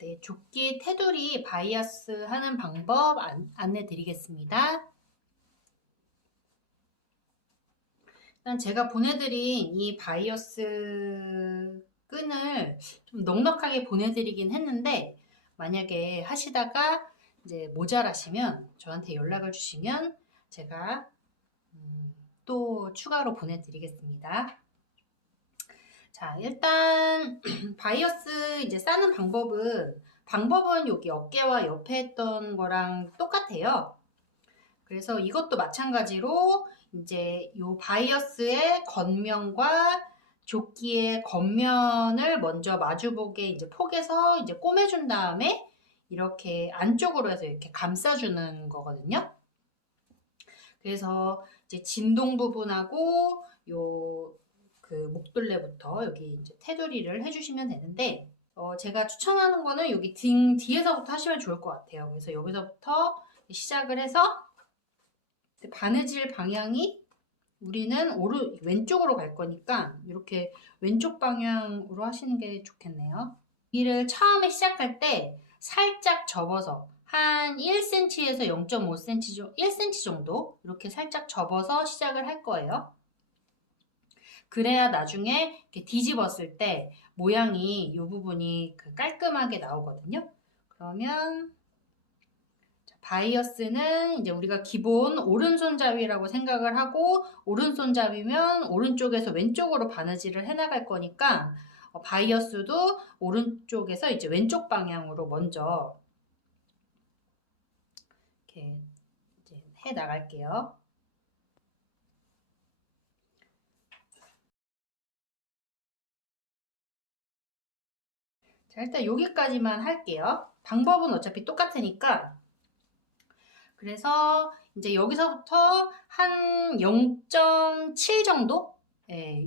네, 조끼 테두리 바이어스 하는 방법 안내 드리겠습니다. 일단 제가 보내드린 이 바이어스 끈을 좀 넉넉하게 보내드리긴 했는데, 만약에 하시다가 이제 모자라시면 저한테 연락을 주시면 제가 또 추가로 보내드리겠습니다. 자, 일단 바이어스 이제 싸는 방법은 여기 어깨와 옆에 했던 거랑 똑같아요. 그래서 이것도 마찬가지로 이제 요 바이어스의 겉면과 조끼의 겉면을 먼저 마주보게 이제 폭에서 이제 꼬매준 다음에 이렇게 안쪽으로 해서 이렇게 감싸주는 거거든요. 그래서 이제 진동 부분하고 요 그 목둘레부터 여기 이제 테두리를 해주시면 되는데, 제가 추천하는 거는 여기 등 뒤에서부터 하시면 좋을 것 같아요. 그래서 여기서부터 시작을 해서 바느질 방향이 우리는 왼쪽으로 갈 거니까 이렇게 왼쪽 방향으로 하시는 게 좋겠네요. 이를 처음에 시작할 때 살짝 접어서 한 1cm에서 0.5cm, 1cm 정도 이렇게 살짝 접어서 시작을 할 거예요. 그래야 나중에 이렇게 뒤집었을 때 모양이 이 부분이 깔끔하게 나오거든요. 그러면 바이어스는 이제 우리가 기본 오른손잡이라고 생각을 하고, 오른손잡이면 오른쪽에서 왼쪽으로 바느질을 해나갈 거니까 바이어스도 오른쪽에서 이제 왼쪽 방향으로 먼저 이렇게 이제 해 나갈게요. 자, 일단 여기까지만 할게요. 방법은 어차피 똑같으니까. 그래서 이제 여기서부터 한 0.7 정도? 예,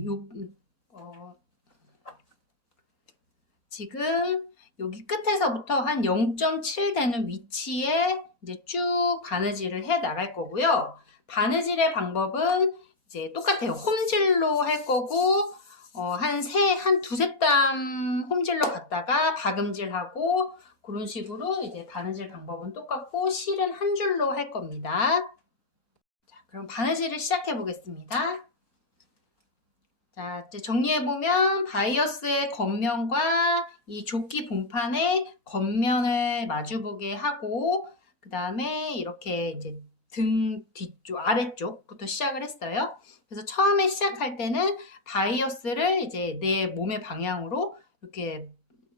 지금 여기 끝에서부터 한 0.7 되는 위치에 이제 쭉 바느질을 해 나갈 거고요. 바느질의 방법은 이제 똑같아요. 홈질로 할 거고, 한 두세 땀 홈질로 갔다가 박음질하고, 그런 식으로 이제 바느질 방법은 똑같고, 실은 한 줄로 할 겁니다. 자, 그럼 바느질을 시작해 보겠습니다. 자, 이제 정리해보면 바이어스의 겉면과 이 조끼 본판의 겉면을 마주보게 하고, 그 다음에 이렇게 이제 등 뒤쪽, 아래쪽부터 시작을 했어요. 그래서 처음에 시작할 때는 바이어스를 이제 내 몸의 방향으로 이렇게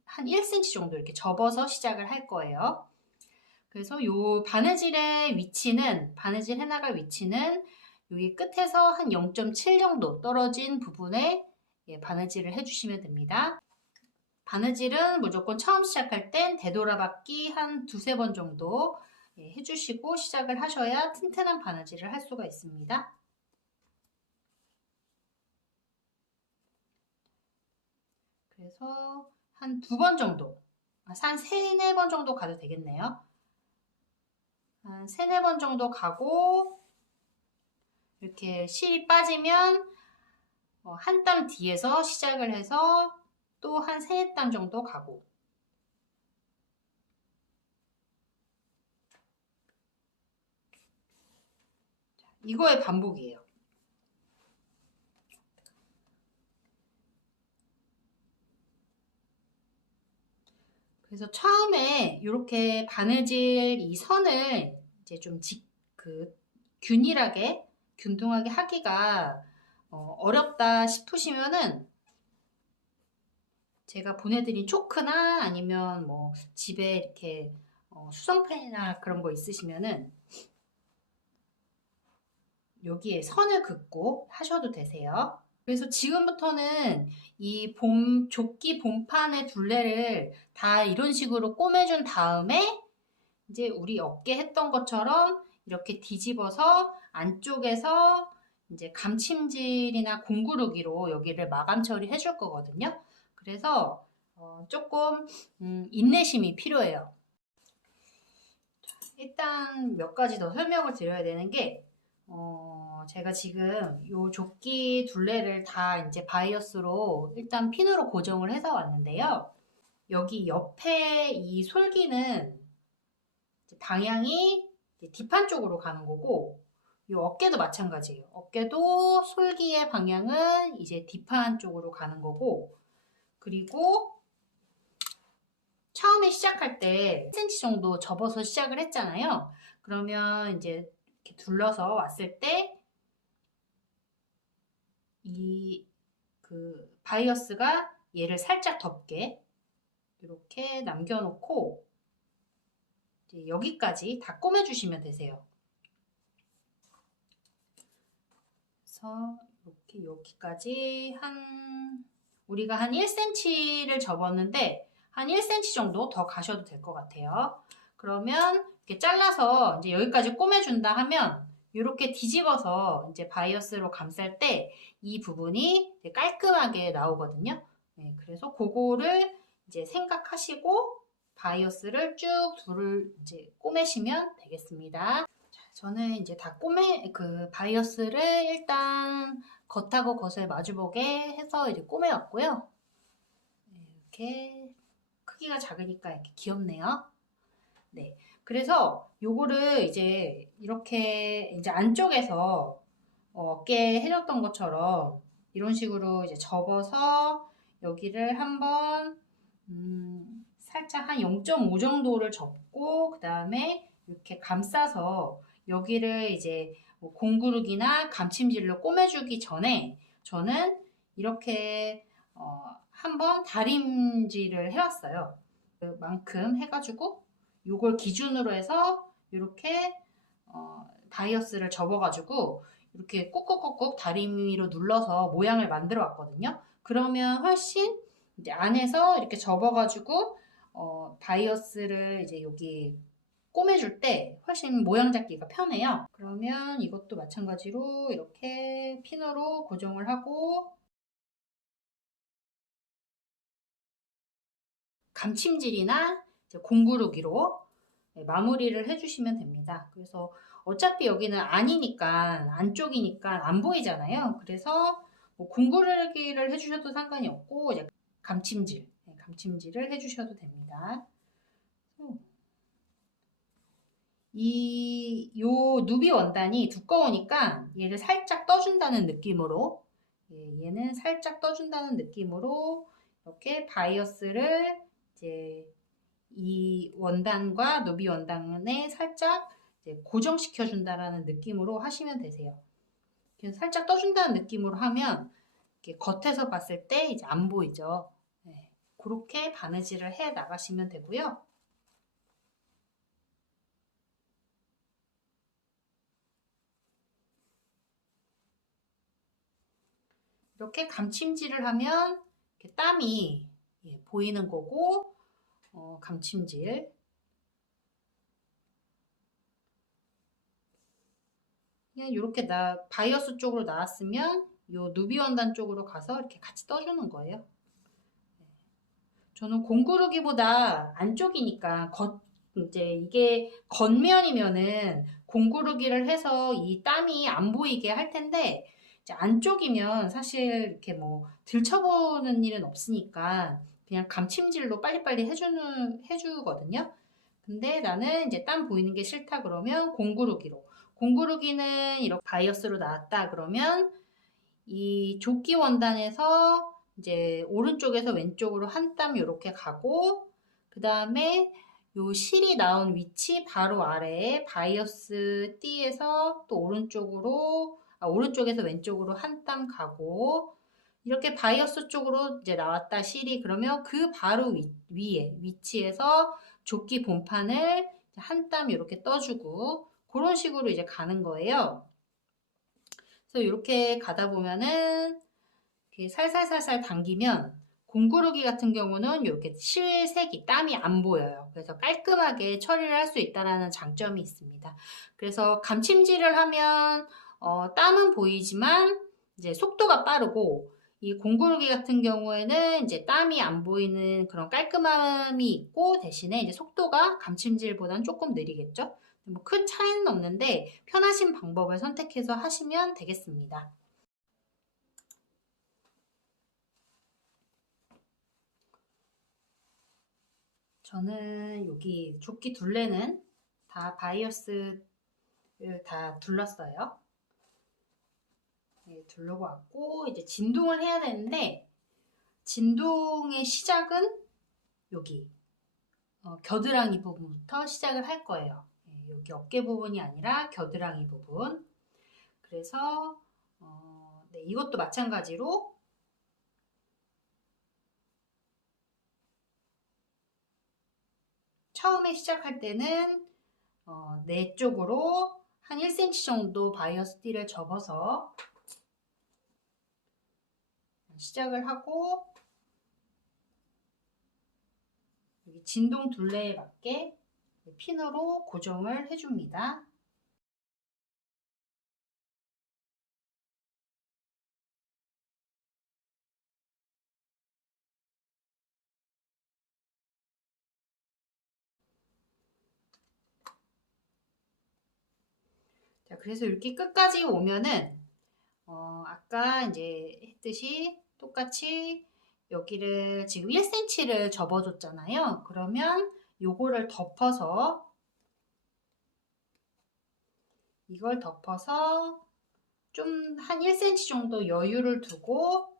한 1cm 정도 이렇게 접어서 시작을 할 거예요. 그래서 요 바느질의 위치는, 바느질 해나갈 위치는 여기 끝에서 한 0.7 정도 떨어진 부분에 바느질을 해주시면 됩니다. 바느질은 무조건 처음 시작할 땐 되돌아받기 한 두세 번 정도 해주시고 시작을 하셔야 튼튼한 바느질을 할 수가 있습니다. 그래서 한 두 번 정도, 한 세네 번 정도 가도 되겠네요. 한 세네 번 정도 가고, 이렇게 실이 빠지면 한 땀 뒤에서 시작을 해서 또 한 세네 땀 정도 가고, 이거의 반복이에요. 그래서 처음에 이렇게 바느질 이 선을 이제 좀 균일하게, 균등하게 하기가 어렵다 싶으시면은 제가 보내드린 초크나 아니면 뭐 집에 이렇게 수성펜이나 그런 거 있으시면은 여기에 선을 긋고 하셔도 되세요. 그래서 지금부터는 이 조끼 본판의 둘레를 다 이런 식으로 꼬매준 다음에 이제 우리 어깨 했던 것처럼 이렇게 뒤집어서 안쪽에서 이제 감침질이나 공구르기로 여기를 마감 처리해 줄 거거든요. 그래서 조금 인내심이 필요해요. 일단 몇 가지 더 설명을 드려야 되는 게, 제가 지금 이 조끼 둘레를 다 이제 바이어스로 일단 핀으로 고정을 해서 왔는데요. 여기 옆에 이 솔기는 방향이 뒷판 쪽으로 가는 거고, 이 어깨도 마찬가지예요. 어깨도 솔기의 방향은 이제 뒷판 쪽으로 가는 거고, 그리고 처음에 시작할 때 1cm 정도 접어서 시작을 했잖아요. 그러면 이제 이렇게 둘러서 왔을 때 이 바이어스가 얘를 살짝 덮게 이렇게 남겨놓고 이제 여기까지 다 꼬매주시면 되세요. 그래서 이렇게 여기까지 우리가 한 1cm를 접었는데 한 1cm 정도 더 가셔도 될 것 같아요. 그러면 이렇게 잘라서 이제 여기까지 꼬매준다 하면 이렇게 뒤집어서 이제 바이어스로 감쌀 때 이 부분이 깔끔하게 나오거든요. 네, 그래서 그거를 이제 생각하시고 바이어스를 쭉 둘을 이제 꼬매시면 되겠습니다. 저는 이제 다 바이어스를 일단 겉하고 겉을 마주보게 해서 이제 꼬매왔고요. 이렇게 크기가 작으니까 이렇게 귀엽네요. 네. 그래서 요거를 이제 이렇게 이제 안쪽에서 어깨에 해줬던 것처럼 이런 식으로 이제 접어서 여기를 한번 살짝 한 0.5 정도를 접고 그 다음에 이렇게 감싸서 여기를 이제 뭐 공구르기나 감침질로 꼬매주기 전에 저는 이렇게 한번 다림질을 해왔어요. 그만큼 해가지고 요걸 기준으로 해서 이렇게 바이어스를 접어가지고 이렇게 꾹꾹꾹꾹 다리미로 눌러서 모양을 만들어 왔거든요. 그러면 훨씬 이제 안에서 이렇게 접어가지고 바이어스를 이제 여기 꼬매줄 때 훨씬 모양 잡기가 편해요. 그러면 이것도 마찬가지로 이렇게 핀으로 고정을 하고 감침질이나 공구르기로 마무리를 해주시면 됩니다. 그래서 어차피 여기는 안쪽이니까 안 보이잖아요. 그래서 뭐 공구르기를 해주셔도 상관이 없고 이제 감침질을 해주셔도 됩니다. 요 누비 원단이 두꺼우니까 얘를 살짝 떠준다는 느낌으로 얘는 살짝 떠준다는 느낌으로 이렇게 바이어스를 이제 이 원단과 누비 원단에 살짝 이제 고정시켜 준다라는 느낌으로 하시면 되세요. 그래서 살짝 떠준다는 느낌으로 하면 이렇게 겉에서 봤을 때 이제 안 보이죠. 네, 그렇게 바느질을 해 나가시면 되고요. 이렇게 감침질을 하면 이렇게 땀이 보이는 거고 감침질 그냥 이렇게 바이어스 쪽으로 나왔으면 요 누비 원단 쪽으로 가서 이렇게 같이 떠주는 거예요. 저는 공구르기보다 안쪽이니까 이제 이게 겉면이면은 공구르기를 해서 이 땀이 안 보이게 할 텐데 이제 안쪽이면 사실 이렇게 뭐 들춰보는 일은 없으니까 그냥 감침질로 빨리빨리 해주거든요. 근데 나는 이제 땀 보이는 게 싫다 그러면 공구르기로. 공구르기는 이렇게 바이어스로 나왔다 그러면 이 조끼 원단에서 이제 오른쪽에서 왼쪽으로 한 땀 이렇게 가고 그 다음에 요 실이 나온 위치 바로 아래에 바이어스 띠에서 또 오른쪽에서 왼쪽으로 한 땀 가고 이렇게 바이어스 쪽으로 이제 나왔다 실이 그러면 그 바로 위에 위치에서 조끼 본판을 한 땀 이렇게 떠주고 그런 식으로 이제 가는 거예요. 그래서 이렇게 가다 보면은 이렇게 살살살살 당기면 공구르기 같은 경우는 이렇게 실색이 땀이 안 보여요. 그래서 깔끔하게 처리를 할 수 있다는 장점이 있습니다. 그래서 감침질을 하면 땀은 보이지만 이제 속도가 빠르고 이 공구르기 같은 경우에는 이제 땀이 안 보이는 그런 깔끔함이 있고 대신에 이제 속도가 감침질보다는 조금 느리겠죠. 뭐 큰 차이는 없는데 편하신 방법을 선택해서 하시면 되겠습니다. 저는 여기 조끼 둘레는 다 바이어스를 다 둘렀어요. 네, 둘르고 왔고 이제 진동을 해야 되는데 진동의 시작은 여기 겨드랑이 부분부터 시작을 할 거예요. 여기 어깨 부분이 아니라 겨드랑이 부분. 그래서 네, 이것도 마찬가지로 처음에 시작할 때는 내 쪽으로 한 1cm 정도 바이어스 띠를 접어서 시작을 하고 여기 진동 둘레에 맞게 핀으로 고정을 해줍니다. 자, 그래서 이렇게 끝까지 오면은 아까 이제 했듯이 똑같이 여기를 지금 1cm를 접어줬잖아요. 그러면 요거를 덮어서 이걸 덮어서 좀 한 1cm 정도 여유를 두고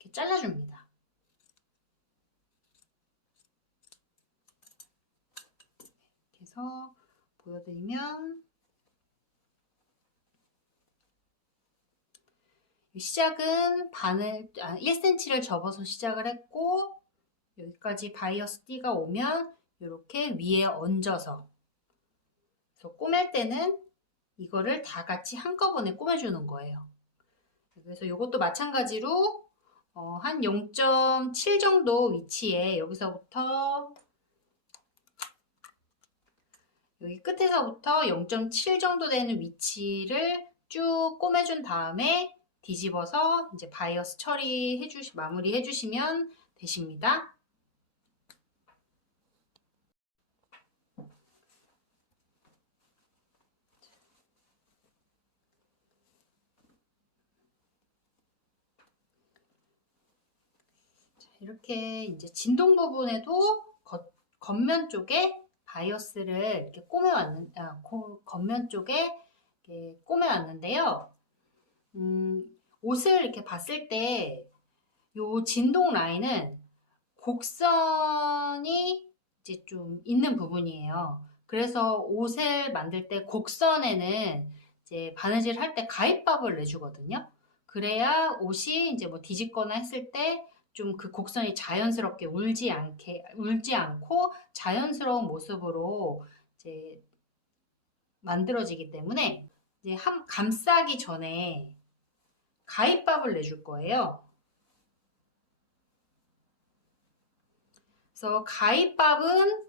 이렇게 잘라줍니다. 그래서 보여드리면 시작은 1cm를 접어서 시작을 했고 여기까지 바이어스 띠가 오면 이렇게 위에 얹어서 그래서 꼬맬 때는 이거를 다 같이 한꺼번에 꼬매주는 거예요. 그래서 이것도 마찬가지로 한 0.7 정도 위치에 여기서부터 여기 끝에서부터 0.7 정도 되는 위치를 쭉 꼬매준 다음에 뒤집어서 이제 바이어스 마무리 해주시면 되십니다. 이렇게 이제 진동 부분에도 겉면 쪽에 바이어스를 이렇게 겉면 쪽에 이렇게 꼬매왔는데요. 옷을 이렇게 봤을 때 요 진동 라인은 곡선이 이제 좀 있는 부분이에요. 그래서 옷을 만들 때 곡선에는 이제 바느질 할 때 가입밥을 내주거든요. 그래야 옷이 이제 뭐 뒤집거나 했을 때 좀 그 곡선이 자연스럽게 울지 않고 자연스러운 모습으로 이제 만들어지기 때문에 이제 감싸기 전에 가입밥을 내줄 거예요. 그래서 가입밥은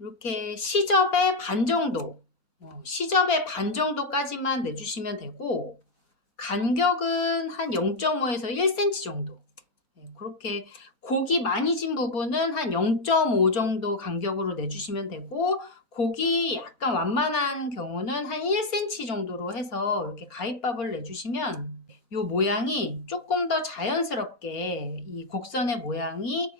이렇게 시접의 반 정도까지만 내주시면 되고 간격은 한 0.5에서 1cm 정도. 그렇게 곡이 많이 진 부분은 한 0.5 정도 간격으로 내주시면 되고 곡이 약간 완만한 경우는 한 1cm 정도로 해서 이렇게 가입밥을 내주시면 이 모양이 조금 더 자연스럽게 이 곡선의 모양이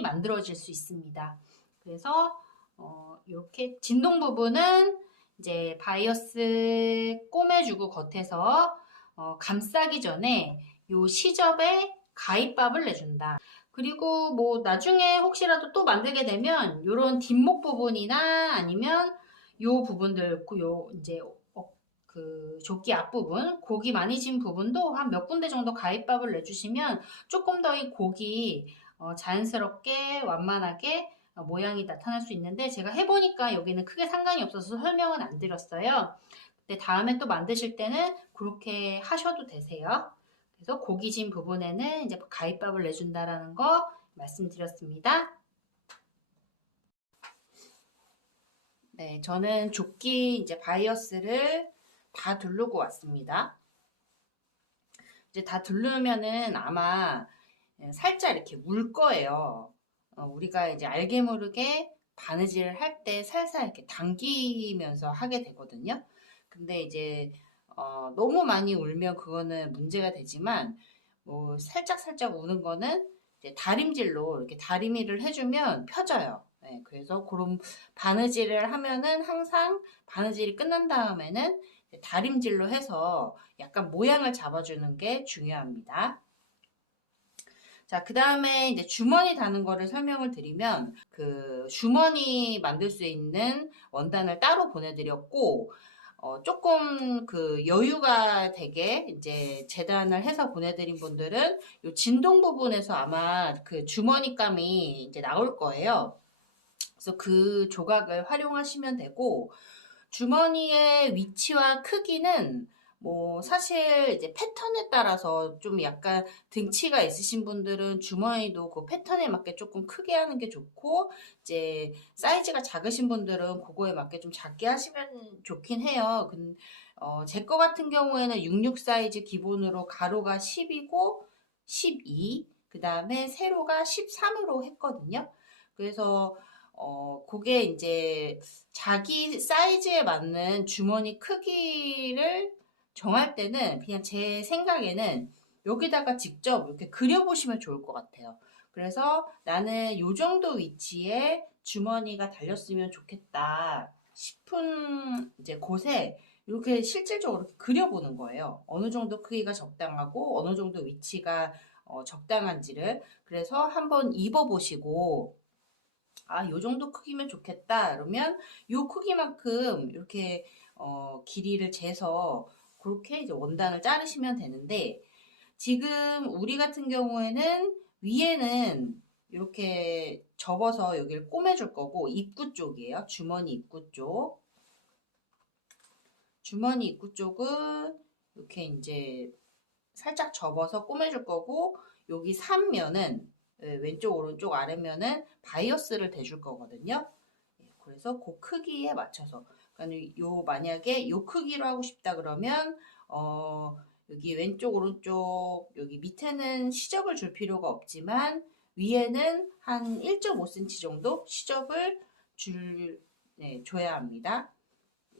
만들어질 수 있습니다. 그래서 이렇게 진동 부분은 이제 바이어스 꼬매주고 겉에서 감싸기 전에 요 시접에 가입밥을 내준다. 그리고 뭐 나중에 혹시라도 또 만들게 되면 요런 뒷목 부분이나 아니면 요 부분들 요 이제 그 조끼 앞부분 곡이 많이 진 부분도 한 몇 군데 정도 가입밥을 내주시면 조금 더 이 곡이 자연스럽게 완만하게 모양이 나타날 수 있는데 제가 해보니까 여기는 크게 상관이 없어서 설명은 안 드렸어요. 근데 다음에 또 만드실 때는 그렇게 하셔도 되세요. 그래서 곡이 진 부분에는 이제 가입밥을 내준다라는 거 말씀드렸습니다. 네, 저는 조끼 이제 바이어스를 다 두르고 왔습니다. 이제 다 두르면은 아마 살짝 이렇게 물 거예요. 우리가 이제 알게 모르게 바느질을 할 때 살살 이렇게 당기면서 하게 되거든요. 근데 이제 너무 많이 울면 그거는 문제가 되지만 뭐 살짝 우는 거는 이제 다림질로 이렇게 다리미를 해주면 펴져요. 네, 그래서 그런 바느질을 하면은 항상 바느질이 끝난 다음에는 다림질로 해서 약간 모양을 잡아주는 게 중요합니다. 자, 그 다음에 이제 주머니 다는 거를 설명을 드리면, 그 주머니 만들 수 있는 원단을 따로 보내드렸고, 조금 그 여유가 되게 이제 재단을 해서 보내드린 분들은 요 진동 부분에서 아마 그 주머니감이 이제 나올 거예요. 그래서 그 조각을 활용하시면 되고, 주머니의 위치와 크기는 뭐 사실 이제 패턴에 따라서 좀 약간 등치가 있으신 분들은 주머니도 그 패턴에 맞게 조금 크게 하는 게 좋고, 이제 사이즈가 작으신 분들은 그거에 맞게 좀 작게 하시면 좋긴 해요. 제 거 같은 경우에는 66 사이즈 기본으로 가로가 10이고 12, 그 다음에 세로가 13으로 했거든요. 그래서 그게 이제 자기 사이즈에 맞는 주머니 크기를 정할 때는 그냥 제 생각에는 여기다가 직접 이렇게 그려보시면 좋을 것 같아요. 그래서 나는 요 정도 위치에 주머니가 달렸으면 좋겠다 싶은 이제 곳에 이렇게 실질적으로 그려보는 거예요. 어느 정도 크기가 적당하고 어느 정도 위치가 적당한지를. 그래서 한번 입어보시고 요 정도 크기면 좋겠다. 그러면 요 크기만큼 이렇게 길이를 재서 그렇게 이제 원단을 자르시면 되는데, 지금 우리 같은 경우에는 위에는 이렇게 접어서 여기를 꼬매줄 거고, 입구 쪽이에요. 주머니 입구 쪽. 주머니 입구 쪽은 이렇게 이제 살짝 접어서 꼬매줄 거고, 여기 3면은 왼쪽 오른쪽 아래면은 바이어스를 대줄 거거든요. 그래서 그 크기에 맞춰서, 그러니까 요 만약에 요 크기로 하고 싶다 그러면 여기 왼쪽 오른쪽 여기 밑에는 시접을 줄 필요가 없지만 위에는 한 1.5cm 정도 시접을 줘야 합니다.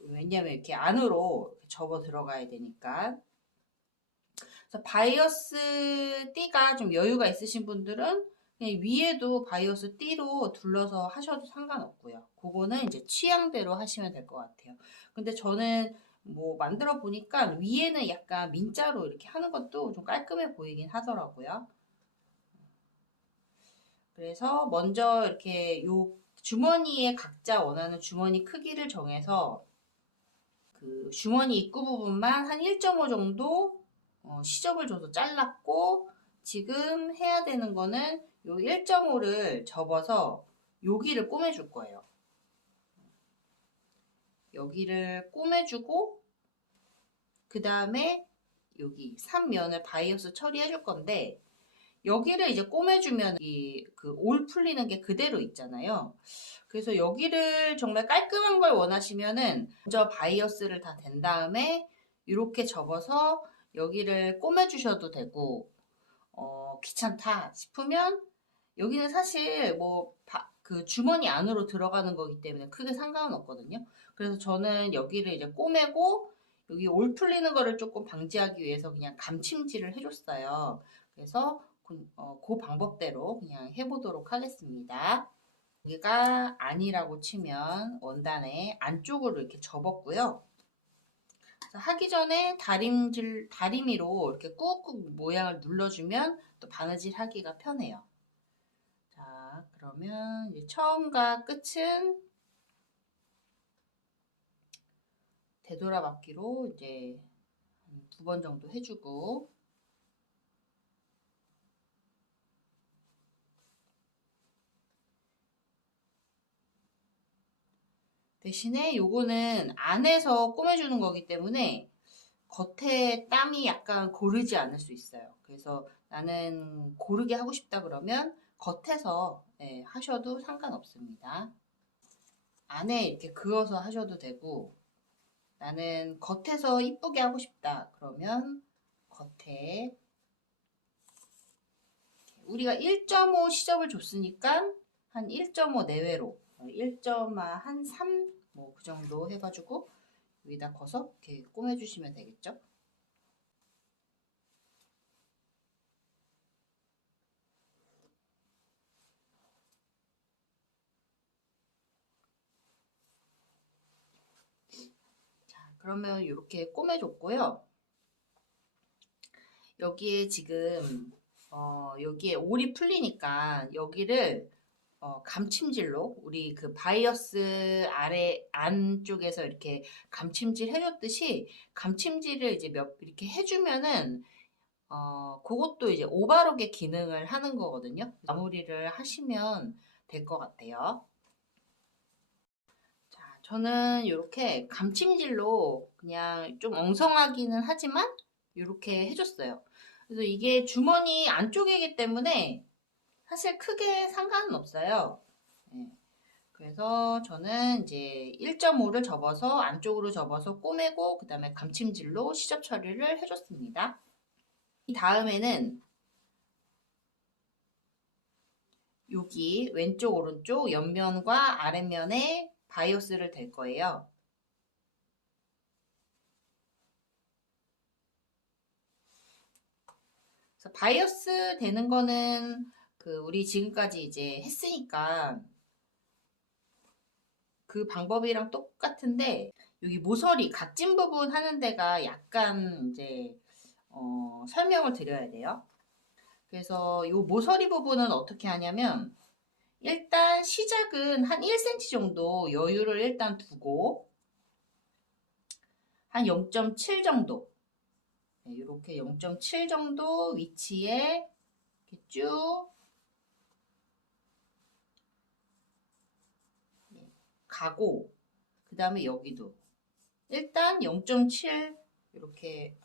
왜냐하면 이렇게 안으로 접어 들어가야 되니까. 그래서 바이어스 띠가 좀 여유가 있으신 분들은 그냥 위에도 바이어스 띠로 둘러서 하셔도 상관없고요. 그거는 이제 취향대로 하시면 될 것 같아요. 근데 저는 뭐 만들어 보니까 위에는 약간 민자로 이렇게 하는 것도 좀 깔끔해 보이긴 하더라고요. 그래서 먼저 이렇게 요 주머니에 각자 원하는 주머니 크기를 정해서 그 주머니 입구 부분만 한 1.5 정도 시접을 줘서 잘랐고, 지금 해야 되는 거는 요 1.5를 접어서 여기를 꼬매줄 거예요. 여기를 꼬매주고, 그 다음에 여기 3면을 바이어스 처리해줄 건데, 여기를 이제 꼬매주면 그 올 풀리는 게 그대로 있잖아요. 그래서 여기를 정말 깔끔한 걸 원하시면은 먼저 바이어스를 다 댄 다음에 이렇게 접어서 여기를 꼬매주셔도 되고, 귀찮다 싶으면 여기는 사실 뭐 그 주머니 안으로 들어가는 거기 때문에 크게 상관은 없거든요. 그래서 저는 여기를 이제 꼬매고 여기 올 풀리는 거를 조금 방지하기 위해서 그냥 감침질을 해줬어요. 그래서 그 방법대로 그냥 해보도록 하겠습니다. 여기가 안이라고 치면 원단의 안쪽으로 이렇게 접었고요. 하기 전에 다리미로 이렇게 꾹꾹 모양을 눌러주면 또 바느질 하기가 편해요. 자, 그러면 이제 처음과 끝은 되돌아받기로 이제 2번 정도 해주고, 대신에 요거는 안에서 꼬매주는 거기 때문에 겉에 땀이 약간 고르지 않을 수 있어요. 그래서 나는 고르게 하고 싶다 그러면 겉에서 하셔도 상관없습니다. 안에 이렇게 그어서 하셔도 되고, 나는 겉에서 이쁘게 하고 싶다 그러면 겉에 우리가 1.5 시접을 줬으니까 한 1.5 내외로 1.3 뭐 그 정도 해가지고 여기다 거서 이렇게 꼬매주시면 되겠죠. 그러면 이렇게 꼬매줬고요. 여기에 지금 여기에 올이 풀리니까 여기를 감침질로 우리 그 바이어스 아래 안쪽에서 이렇게 감침질 해줬듯이 감침질을 이제 이렇게 해주면은 그것도 이제 오바록의 기능을 하는 거거든요. 마무리를 하시면 될 것 같아요. 자, 저는 이렇게 감침질로 그냥 좀 엉성하기는 하지만 이렇게 해줬어요. 그래서 이게 주머니 안쪽이기 때문에 사실 크게 상관은 없어요. 네. 그래서 저는 이제 1.5를 접어서 안쪽으로 접어서 꼬매고 그 다음에 감침질로 시접 처리를 해줬습니다. 이 다음에는 여기 왼쪽 오른쪽 옆면과 아랫면에 바이어스를 댈 거예요. 그래서 바이어스 되는 거는 우리 지금까지 이제 했으니까 그 방법이랑 똑같은데 여기 모서리 각진 부분 하는 데가 약간 이제 설명을 드려야 돼요. 그래서 이 모서리 부분은 어떻게 하냐면 일단 시작은 한 1cm 정도 여유를 일단 두고 한 0.7 정도 이렇게 0.7 정도 위치에 이렇게 쭉 가고 그 다음에 여기도 일단 0.7 이렇게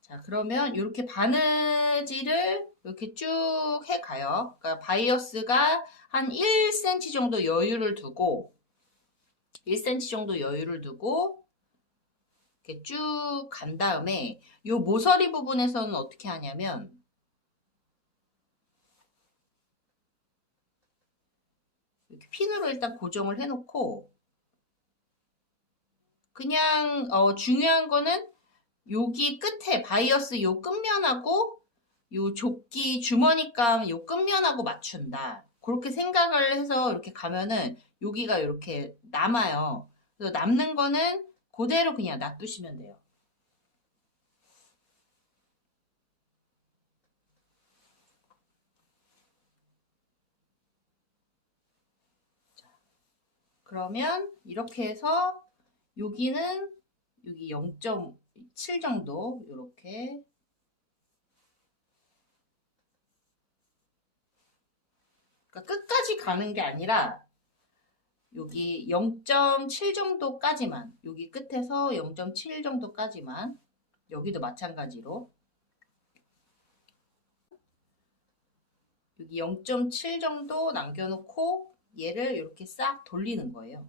자 그러면 이렇게 바느질을 이렇게 쭉 해가요. 그러니까 바이어스가 한 1cm 정도 여유를 두고 1cm 정도 여유를 두고 이렇게 쭉 간 다음에 이 모서리 부분에서는 어떻게 하냐면 이렇게 핀으로 일단 고정을 해놓고 그냥 중요한 거는 여기 끝에 바이어스 요 끝면하고 요 조끼 주머니감 요 끝면하고 맞춘다. 그렇게 생각을 해서 이렇게 가면은 여기가 이렇게 남아요. 그래서 남는 거는 그대로 그냥 놔두시면 돼요. 그러면 이렇게 해서 여기는 여기 0.7 정도 이렇게 그러니까 끝까지 가는 게 아니라 여기 0.7 정도까지만 여기 끝에서 0.7 정도까지만 여기도 마찬가지로 여기 0.7 정도 남겨놓고 얘를 이렇게 싹 돌리는 거예요.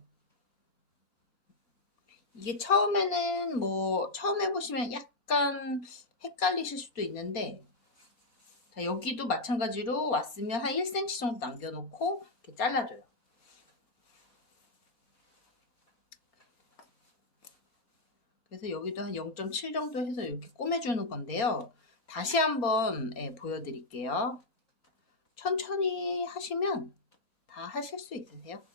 이게 처음에는 뭐 처음 해보시면 약간 헷갈리실 수도 있는데 자, 여기도 마찬가지로 왔으면 한 1cm 정도 남겨놓고 이렇게 잘라줘요. 그래서 여기도 한 0.7 정도 해서 이렇게 꼬매주는 건데요. 다시 한번 보여드릴게요. 천천히 하시면 다 하실 수 있으세요.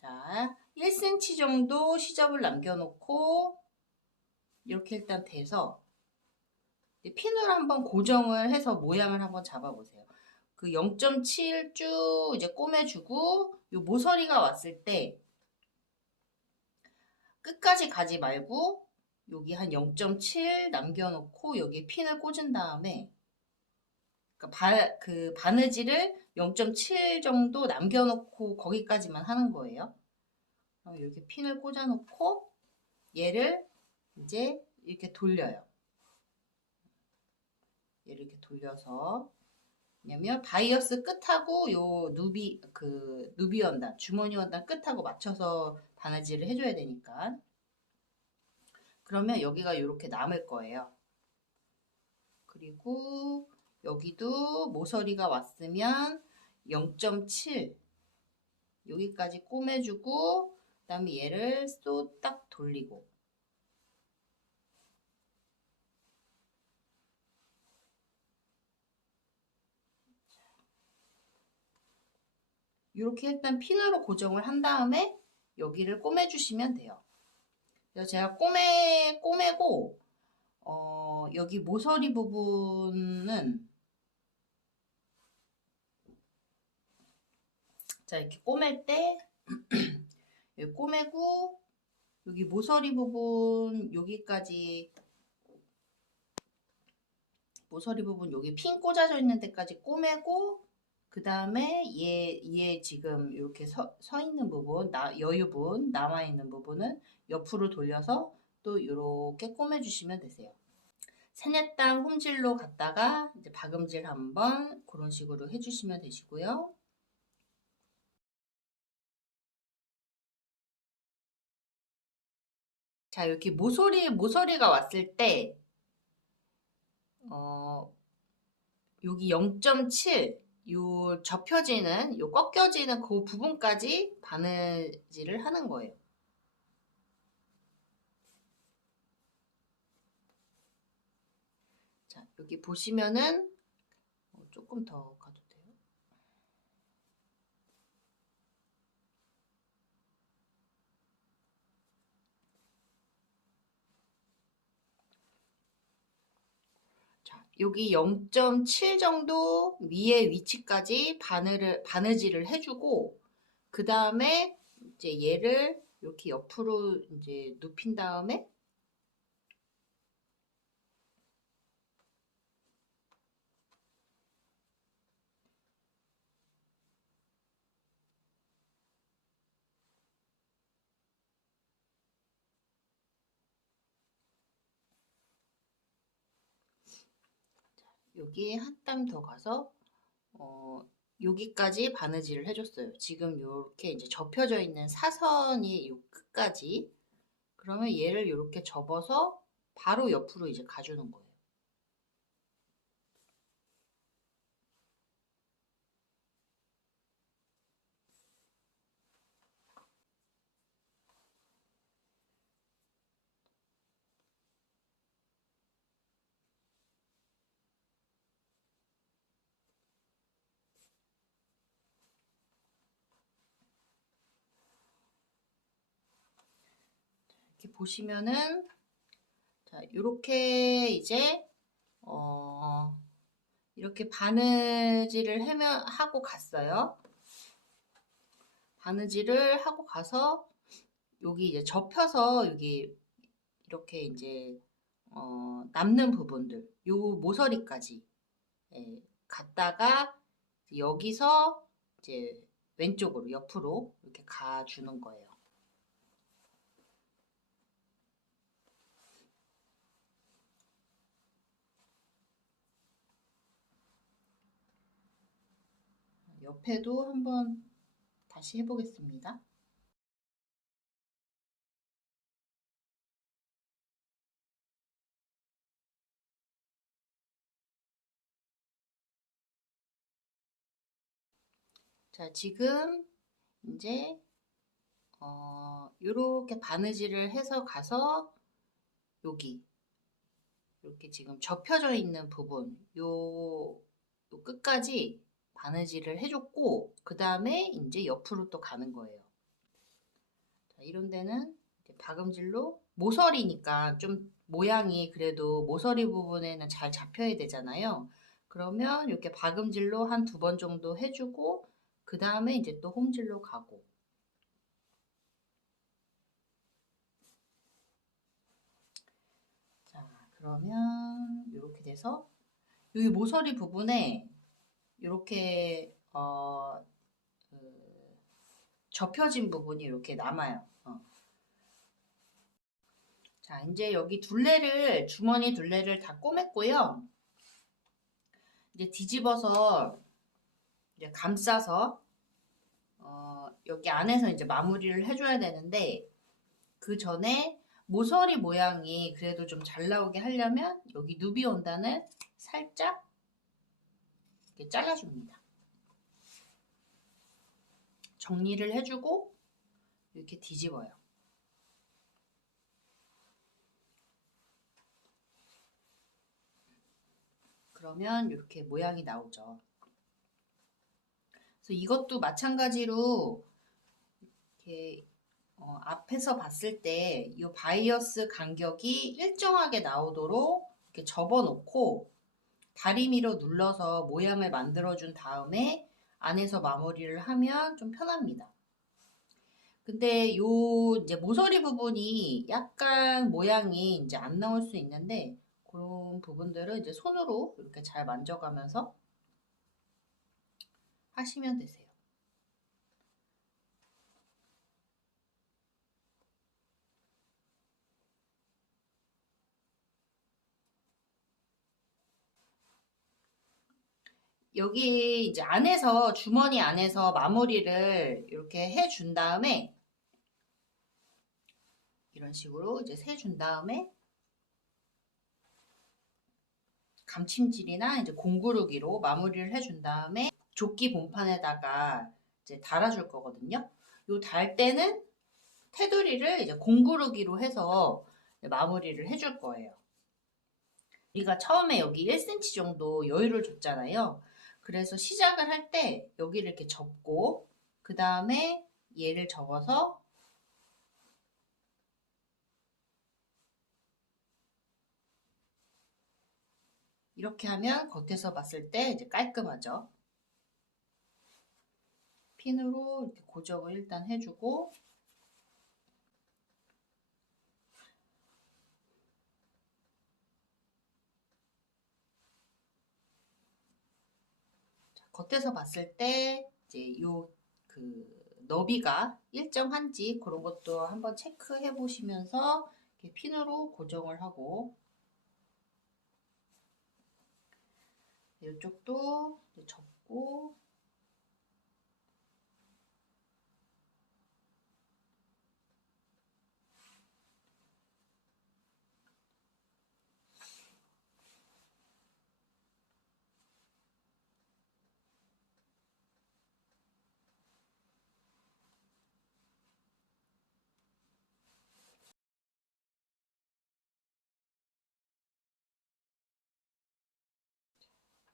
자, 1cm 정도 시접을 남겨놓고 이렇게 일단 대서 핀으로 한번 고정을 해서 모양을 한번 잡아보세요. 그 0.7 쭉 이제 꼬매주고 이 모서리가 왔을 때 끝까지 가지 말고 여기 한 0.7 남겨놓고 여기 핀을 꽂은 다음에 그 바느질을 0.7 정도 남겨놓고 거기까지만 하는 거예요. 이렇게 핀을 꽂아놓고 얘를 이제 이렇게 돌려요. 얘를 이렇게 돌려서 왜냐면 바이어스 끝하고 요 누비 원단, 주머니 원단 끝하고 맞춰서 바느질을 해줘야 되니까. 그러면 여기가 이렇게 남을 거예요. 그리고 여기도 모서리가 왔으면 0.7 여기까지 꼬매주고 그 다음에 얘를 또 딱 돌리고 이렇게 일단 핀으로 고정을 한 다음에 여기를 꼬매주시면 돼요. 그래서 제가 꼬매고 여기 모서리 부분은 자 이렇게 꼬맬 때 여기 꼬매고 여기 모서리 부분 여기까지 모서리 부분 여기 핀 꽂아져 있는 데까지 꼬매고 그 다음에 얘 지금 이렇게 서 있는 부분 여유분 남아있는 부분은 옆으로 돌려서 또 이렇게 꼬매주시면 되세요. 세네땅 홈질로 갔다가 이제 박음질 한번 그런 식으로 해주시면 되시고요. 자, 여기 모서리가 왔을 때, 여기 0.7, 요 접혀지는, 요 꺾여지는 그 부분까지 바느질을 하는 거예요. 자, 여기 보시면은, 조금 더 가도 돼요. 자, 여기 0.7 정도 위에 위치까지 바느질을 해주고, 그 다음에 이제 얘를 이렇게 옆으로 이제 눕힌 다음에 여기에 한 땀 더 가서 여기까지 바느질을 해줬어요. 지금 이렇게 이제 접혀져 있는 사선이 요 끝까지. 그러면 얘를 이렇게 접어서 바로 옆으로 이제 가주는 거예요. 이렇게 보시면은 자, 이렇게 이제 이렇게 바느질을 하고 갔어요. 바느질을 하고 가서 여기 이제 접혀서 여기 이렇게 이제 남는 부분들 요 모서리까지 갔다가 여기서 이제 왼쪽으로 옆으로 이렇게 가주는 거예요. 옆에도 한번 다시 해보겠습니다. 자, 지금 이제 요렇게 바느질을 해서 가서 여기 이렇게 지금 접혀져 있는 부분 요 끝까지 바느질을 해줬고 그 다음에 이제 옆으로 또 가는 거예요. 자, 이런 데는 이제 박음질로 모서리니까 좀 모양이 그래도 모서리 부분에는 잘 잡혀야 되잖아요. 그러면 이렇게 박음질로 한 2번 정도 해주고 그 다음에 이제 또 홈질로 가고 자 그러면 이렇게 돼서 여기 모서리 부분에 이렇게 접혀진 부분이 이렇게 남아요. 자, 이제 여기 주머니 둘레를 다 꼬맸고요. 이제 뒤집어서 이제 감싸서 여기 안에서 이제 마무리를 해줘야 되는데 그 전에 모서리 모양이 그래도 좀 잘 나오게 하려면 여기 누비 원단을 살짝 이렇게 잘라줍니다. 정리를 해주고 이렇게 뒤집어요. 그러면 이렇게 모양이 나오죠. 그래서 이것도 마찬가지로 이렇게 앞에서 봤을 때 이 바이어스 간격이 일정하게 나오도록 이렇게 접어놓고 다리미로 눌러서 모양을 만들어준 다음에 안에서 마무리를 하면 좀 편합니다. 근데 요 이제 모서리 부분이 약간 모양이 이제 안 나올 수 있는데 그런 부분들은 이제 손으로 이렇게 잘 만져가면서 하시면 되세요. 여기 이제 안에서 주머니 안에서 마무리를 이렇게 해준 다음에 이런 식으로 이제 세준 다음에 감침질이나 이제 공구르기로 마무리를 해준 다음에 조끼 본판에다가 이제 달아줄 거거든요. 요 달 때는 테두리를 이제 공구르기로 해서 마무리를 해줄 거예요. 우리가 처음에 여기 1cm 정도 여유를 줬잖아요. 그래서 시작을 할 때 여기를 이렇게 접고 그 다음에 얘를 접어서 이렇게 하면 겉에서 봤을 때 이제 깔끔하죠. 핀으로 이렇게 고정을 일단 해주고 겉에서 봤을 때 이제 요 그 너비가 일정한지 그런 것도 한번 체크해 보시면서 이렇게 핀으로 고정을 하고 이쪽도 접고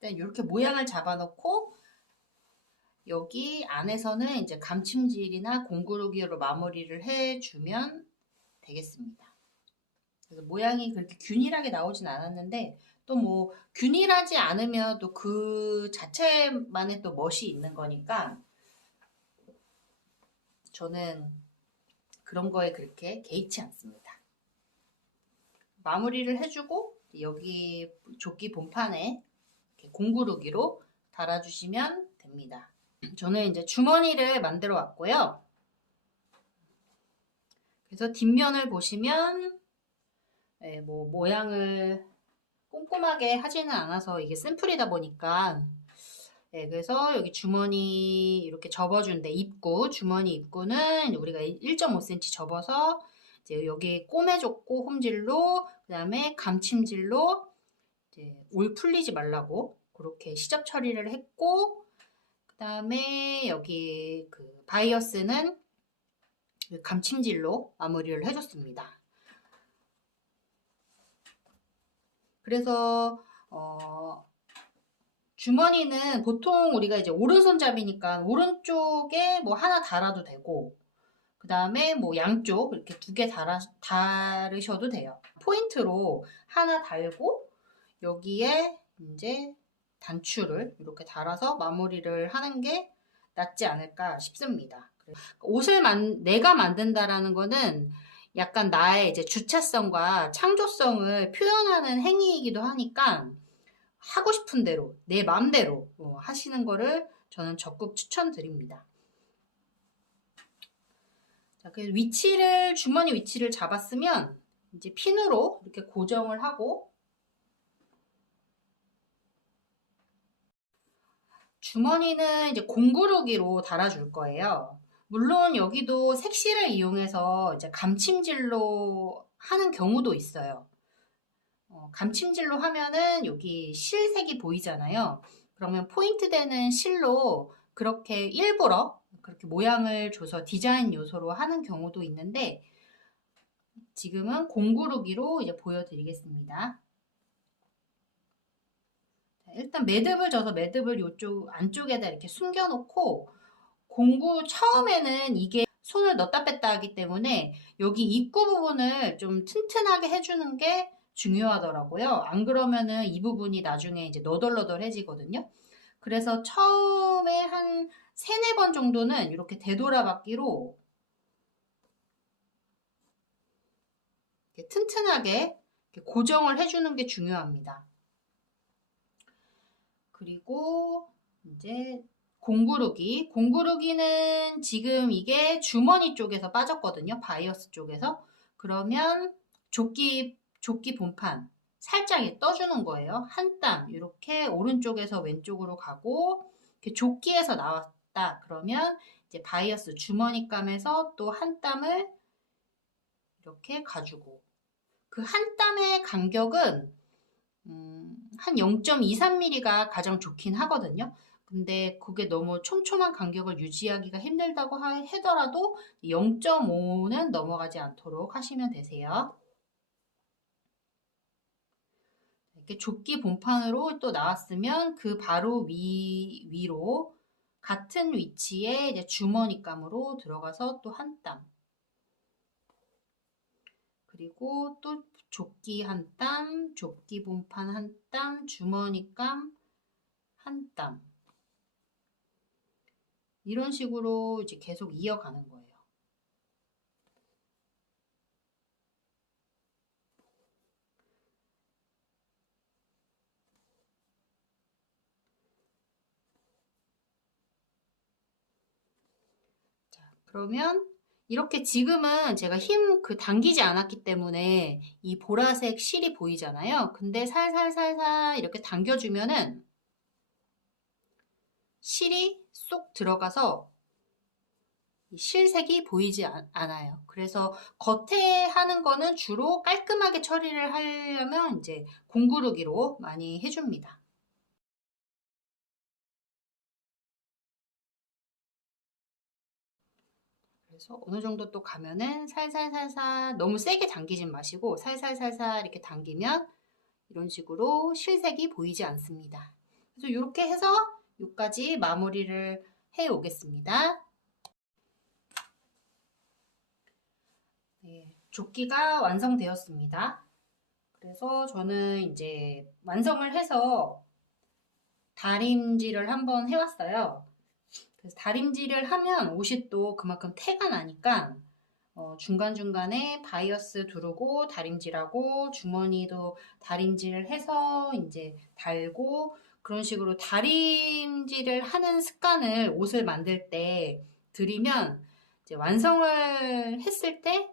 일단 이렇게 모양을 잡아놓고 여기 안에서는 이제 감침질이나 공구르기로 마무리를 해주면 되겠습니다. 그래서 모양이 그렇게 균일하게 나오진 않았는데 또 뭐 균일하지 않으면 또 그 자체만의 또 멋이 있는 거니까 저는 그런 거에 그렇게 개의치 않습니다. 마무리를 해주고 여기 조끼 본판에 이렇게 공구르기로 달아주시면 됩니다. 저는 이제 주머니를 만들어 왔고요. 그래서 뒷면을 보시면 뭐 모양을 꼼꼼하게 하지는 않아서 이게 샘플이다 보니까 그래서 여기 주머니 이렇게 접어준데 입구 주머니 입구는 우리가 1.5cm 접어서 이제 여기 꼬매줬고 홈질로 그다음에 감침질로 이제 올 풀리지 말라고 그렇게 시접 처리를 했고 그다음에 여기 그 바이어스는 감침질로 마무리를 해줬습니다. 그래서 주머니는 보통 우리가 이제 오른손잡이니까 오른쪽에 뭐 하나 달아도 되고 그 다음에 뭐 양쪽 이렇게 두 개 달으셔도 돼요. 포인트로 하나 달고 여기에 이제 단추를 이렇게 달아서 마무리를 하는 게 낫지 않을까 싶습니다. 옷을 내가 만든다라는 거는 약간 나의 이제 주체성과 창조성을 표현하는 행위이기도 하니까 하고 싶은 대로 내 마음대로 하시는 거를 저는 적극 추천드립니다. 자, 그 주머니 위치를 잡았으면 이제 핀으로 이렇게 고정을 하고 주머니는 이제 공구르기로 달아줄 거예요. 물론 여기도 색실을 이용해서 이제 감침질로 하는 경우도 있어요. 감침질로 하면은 여기 실색이 보이잖아요. 그러면 포인트 되는 실로 그렇게 일부러 그렇게 모양을 줘서 디자인 요소로 하는 경우도 있는데 지금은 공구르기로 이제 보여드리겠습니다. 일단 매듭을 져서 매듭을 이쪽 안쪽에다 이렇게 숨겨놓고 처음에는 이게 손을 넣었다 뺐다 하기 때문에 여기 입구 부분을 좀 튼튼하게 해주는 게 중요하더라고요. 안 그러면은 이 부분이 나중에 이제 너덜너덜해지거든요. 그래서 처음에 한 3, 4번 정도는 이렇게 되돌아받기로 이렇게 튼튼하게 이렇게 고정을 해주는 게 중요합니다. 그리고 이제 공구르기. 공구르기는 지금 이게 주머니 쪽에서 빠졌거든요. 바이어스 쪽에서. 그러면 조끼 본판 살짝 떠주는 거예요. 한 땀 이렇게 오른쪽에서 왼쪽으로 가고 이렇게 조끼에서 나왔다. 그러면 이제 바이어스 주머니감에서 또 한 땀을 이렇게 가주고 그 한 땀의 간격은 한 0.23mm가 가장 좋긴 하거든요. 근데 그게 너무 촘촘한 간격을 유지하기가 힘들다고 하더라도 0.5는 넘어가지 않도록 하시면 되세요. 이렇게 조끼 본판으로 또 나왔으면 그 바로 위로 같은 위치에 이제 주머니감으로 들어가서 또 한 땀. 그리고 또 조끼 한 땀, 조끼 본판 한 땀, 주머니감 한 땀. 이런 식으로 이제 계속 이어가는 거예요. 자, 그러면 이렇게 지금은 제가 힘 당기지 않았기 때문에 이 보라색 실이 보이잖아요. 근데 살살살살 이렇게 당겨주면은 실이 쏙 들어가서 실색이 보이지 않아요. 그래서 겉에 하는 거는 주로 깔끔하게 처리를 하려면 이제 공구르기로 많이 해줍니다. 그래서 어느 정도 또 가면은 살살살살 너무 세게 당기진 마시고 살살살살 이렇게 당기면 이런 식으로 실색이 보이지 않습니다. 그래서 이렇게 해서 여기까지 마무리를 해 오겠습니다. 네, 조끼가 완성되었습니다. 그래서 저는 이제 완성을 해서 다림질을 한번 해왔어요. 그래서 다림질을 하면 옷이 또 그만큼 태가 나니까 중간중간에 바이어스 두르고 다림질하고 주머니도 다림질을 해서 이제 달고 그런 식으로 다림질을 하는 습관을 옷을 만들 때 들이면 이제 완성을 했을 때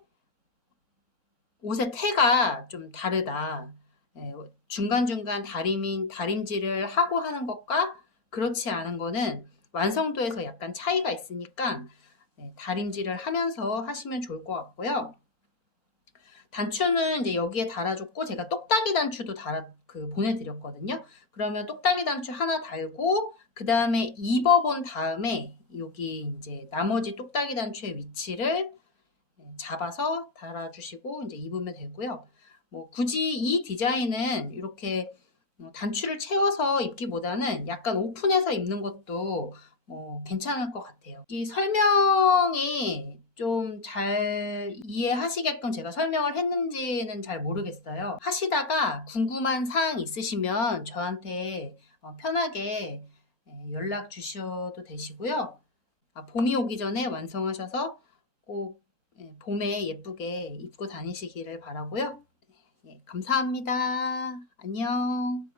옷의 태가 좀 다르다. 예, 중간중간 다림질을 하고 하는 것과 그렇지 않은 거는 완성도에서 약간 차이가 있으니까 다림질을 하면서 하시면 좋을 것 같고요. 단추는 이제 여기에 달아줬고 제가 똑딱이 단추도 보내드렸거든요. 그러면 똑딱이 단추 하나 달고 그 다음에 입어본 다음에 여기 이제 나머지 똑딱이 단추의 위치를 잡아서 달아주시고 이제 입으면 되고요. 뭐 굳이 이 디자인은 이렇게 단추를 채워서 입기보다는 약간 오픈해서 입는 것도 괜찮을 것 같아요. 이 설명이 좀 잘 이해하시게끔 제가 설명을 했는지는 잘 모르겠어요. 하시다가 궁금한 사항 있으시면 저한테 편하게 연락 주셔도 되시고요. 봄이 오기 전에 완성하셔서 꼭 봄에 예쁘게 입고 다니시기를 바라고요. 감사합니다. 안녕.